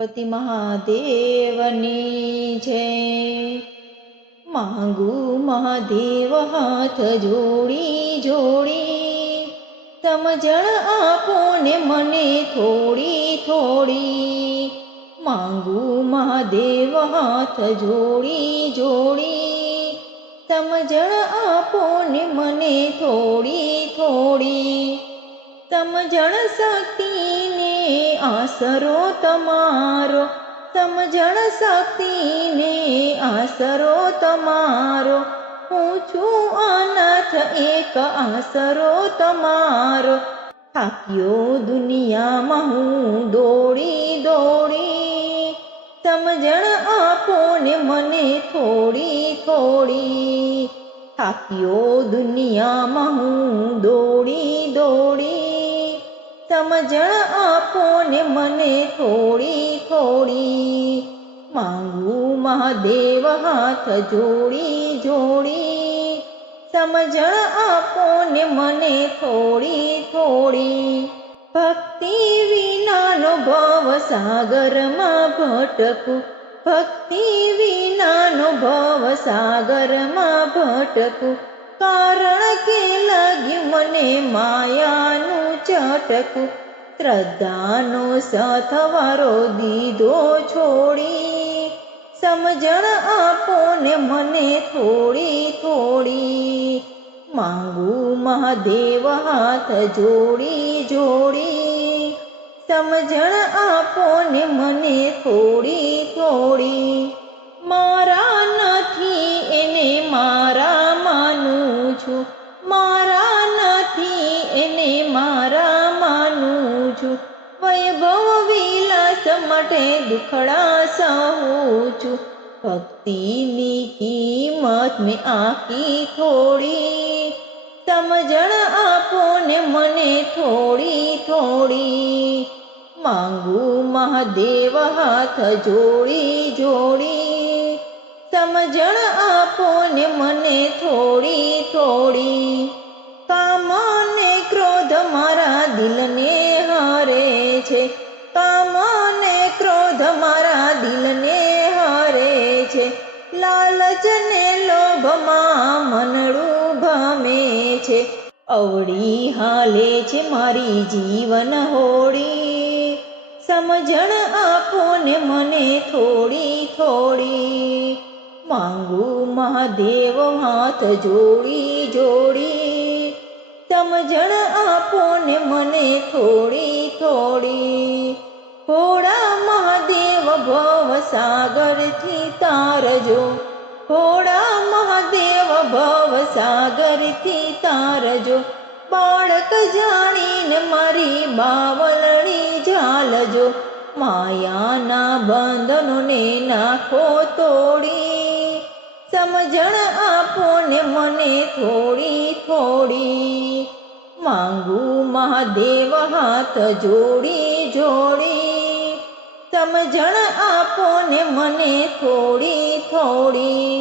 પતિ મહાદેવની જય। માંગુ મહાદેવ હાથ જોડી જોડી, સમજણ આપો ને મને થોડી થોડી। માંગુ મહાદેવ હાથ જોડી જોડી, સમજણ આપો ને મને થોડી થોડી। સમજણ શક્તિને આસરો તમારો, સમજણ શક્તિને આસરો તમારો। હું છું અનાથ એક આસરો તમારો, થાક્યો દુનિયામાં હું દોડી દોડી। સમજણ આપો ને મને થોડી થોડી, થાક્યો દુનિયામાં હું દોડી દોડી। સમજણ આપો ને મને થોડી થોડી। માંગુ મહાદેવ હાથ જોડી જોડી, સમજણ આપો ને મને થોડી થોડી। ભક્તિ વિનાનો ભવસાગરમાં ભટકું, ભક્તિ વિનાનો ભવસાગરમાં ભટકું। કારણ કે લાગ્યું મને માયાનું ચટકું, શ્રદ્ધાનો સાથવારો દીધો છોડી। સમજણ આપો ને મને થોડી થોડી। માંગુ મહાદેવ હાથ જોડી જોડી, સમજણ આપો ને મને થોડી થોડી। મારા નથી એને મારા માનું છું, મારા નથી એને મારા માનું છું। વૈભવ વિલાસ માટે દુખડા સહું છું, ભક્તિની કિંમત મેં આંકી થોડી। સમજણ આપો ને મને થોડી થોડી। માંગુ મહાદેવ હાથ જોડી જોડી, સમજણ આપો ને મને થોડી થોડી। કામ ને ક્રોધ મારા દિલને હરે છે, કામ ને ક્રોધ મારા દિલને હરે છે। લાલચ ને લોભમાં મનડું ભમે છે, અવળી હાલે છે મારી જીવન હોડી। સમજણ આપો ને મને થોડી થોડી। માંગુ મહાદેવ હાથ જોડી જોડી, સમજણ આપો ને મને થોડી થોડી। ભોળા મહાદેવ ભવસાગરથી તારજો, ભોળા મહાદેવ ભવસાગરથી તારજો। બાળક જાણીને મારી બાવલણી ઝાલજો, માયાના બંધનોને નાખો તોડી। સમજણ આપો ને મને થોડી થોડી। માંગુ મહાદેવ હાથ જોડી જોડી, સમજણ આપો ને મને થોડી થોડી।